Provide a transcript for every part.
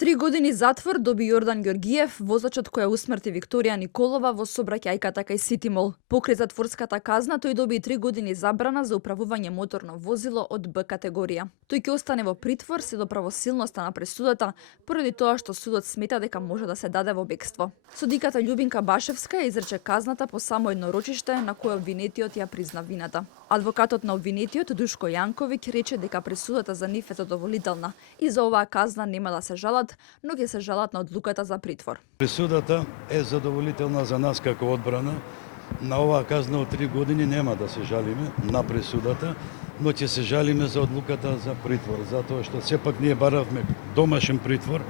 3 години затвор доби Јордан Ѓоргиев, возачот која усмрти Викторија Николова во сообраќајката кај Ситимол. Покрај затворската казна, тој доби 3 години забрана за управување моторно возило од Б категорија. Тој ќе остане во притвор се до правосилноста на пресудата, поради тоа што судот смета дека може да се даде во бегство. Судиката Љубинка Башевска ја изрече казната по само едно рочиште на кое обвинетиот ја призна вината. Адвокатот на обвинетиот Душко Јанковиќ рече дека пресудата за нив е задоволителна и за оваа казна нема да се жалат, но ќе се жалат на одлуката за притвор. Присудата е задоволителна за нас како одбрана. На оваа казна од 3 години нема да се жалиме на присудата, но ќе се жалиме за одлуката за притвор, затоа што сепак ние баравме домашен притвор,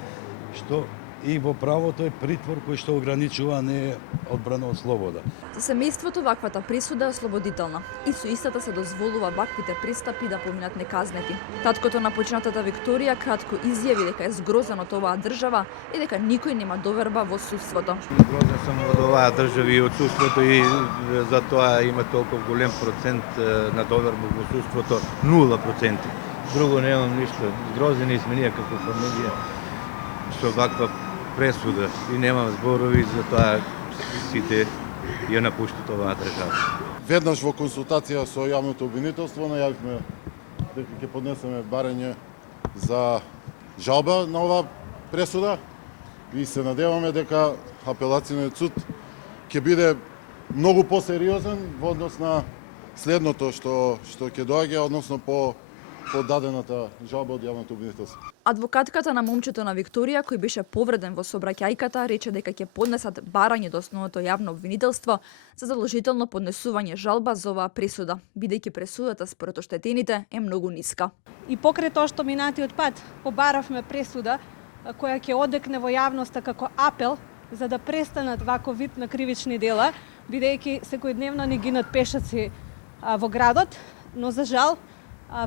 што и во правото е притвор кој што ограничува, не е одбрана од слобода. За семејството ваквата присуда е ослободителна и со истата се дозволува ваквите пристапи да поминат неказнети. Таткото на починатата Викторија кратко изјави дека е згрозен од оваа држава и дека никој нема доверба во судството. Згрозен сум од оваа држава и од судството и затоа има толку голем процент на доверба во судството, 0%. Друго немам ништо. Згрозени сме ние како фамилија со ваква пресуда и немам зборови, затоа сите ја напуштат оваа држава. Веднаш во консултација со јавното обвинителство најавивме дека ќе поднесеме барање за жалба на оваа пресуда и се надеваме дека апелацијниот суд ќе биде многу посериозен во однос на следното што ќе доаѓа, односно по дадената жалба од јавното обвинителство. Адвокатката на момчето на Викторија, кој беше повреден во сообраќајката, рече дека ќе поднесат барање до основното јавно обвинителство за задолжително поднесување жалба за оваа пресуда, бидејќи пресудата според оштетените е многу ниска. И покрај тоа што минатиот пат побаравме пресуда која ќе одекне во јавноста како апел за да престанат ваков вид на кривични дела, бидејќи секојдневно ни гинат пешаци во градот, но за жал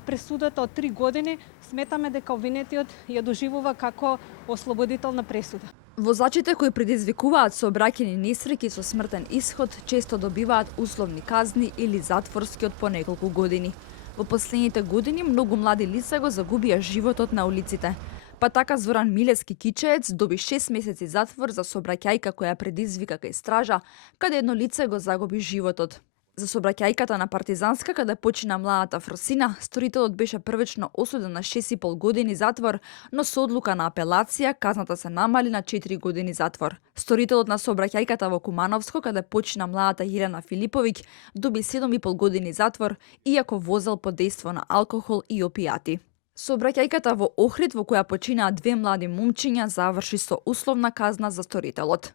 пресудата од 3 години сметаме дека обвинетиот ја доживува како ослободителна пресуда. Возачите кои предизвикуваат сообраќајни несреќи со смртен исход често добиваат условни казни или затворски од по неколку години. Во последните години многу млади лица го загубија животот на улиците. Па така Зоран Милески Кичеец доби 6 месеци затвор за сообраќајка која предизвика кај стража, каде едно лице го загуби животот. За сообраќајката на Партизанска, каде почина младата Фросина, сторителот беше првично осуден на 6,5 години затвор, но со одлука на апелација казната се намали на 4 години затвор. Сторителот на сообраќајката во Кумановско, каде почина младата Јелена Филиповиќ, доби 7,5 години затвор, иако возел под дејство на алкохол и опијати. Сообраќајката во Охрид, во која починаа 2 млади момчиња, заврши со условна казна за сторителот.